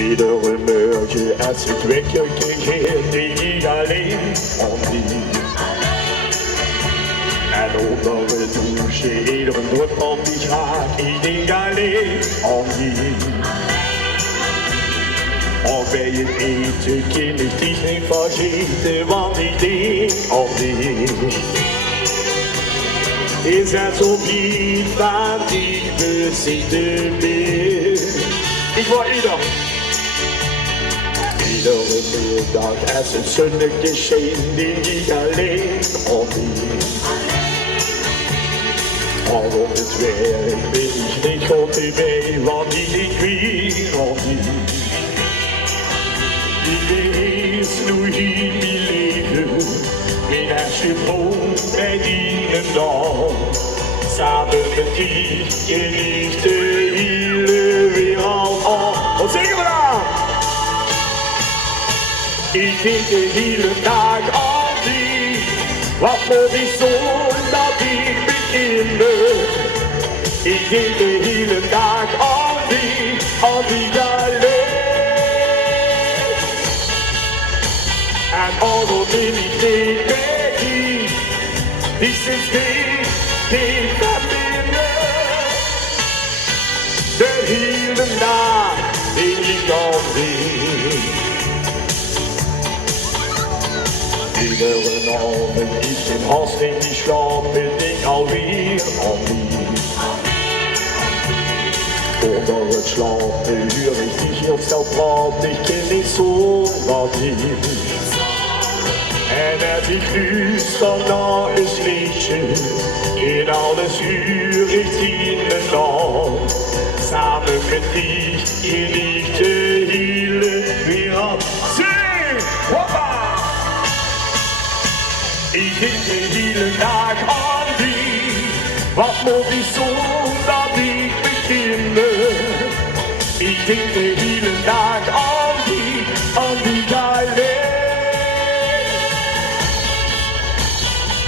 Iedere mørke er sit vækkerkend, ikke alene om det. En ondere dusje, iedere druk om dit hart, ikke alene om det. Og bag et ete kendes de ikke for det var idé om det. Is er så vidt, hvad de vil se det med. Ikke for Eder. Idere middag er sin sønne geschehen, det ikke alene om det. Og om det tvære vil jeg ikke gå tilbage, hvor de ikke vil om det. Læs nu helt i livet, min askebrun af dine lov. Sammen med dit elite hele virum år. Og sikker på dig! I det hele dag om det, hvor må vi sol, når vi begynder. I det hele dag om det, og vi gør let. And all of the day, this is the the healing night, the only. Iedere avond is een hosting die slapen ik alweer om wie. Onder het slapen huur ik die heel snel praat, ik ken niet zo wat hier. En als ik luister naar een liedje, in alles huur ik in een land. Samen met die in de hele wereld. Zing! Hoppa! Ik denk de hele dag aan die, wat moet die zon dat ik beginnen? Ik denk de hele dag aan die geile.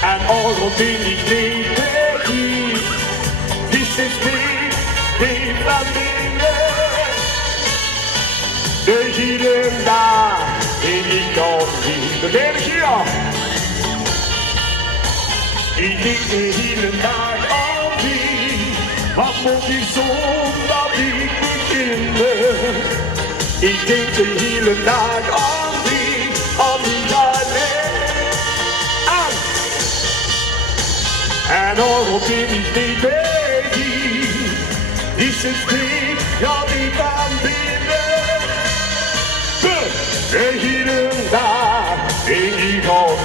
En all of die tegen, this is die familie. De hele dag in die kant, de derde keer. Ik denk de hele dag aan die, wat moet die zon dat ik beginnen? Ik denk de hele dag aan die alleen. En all of die baby, this is die, ja die van binnen. De hele dag in die kant.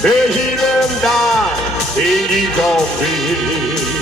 De hele dag in die koffie.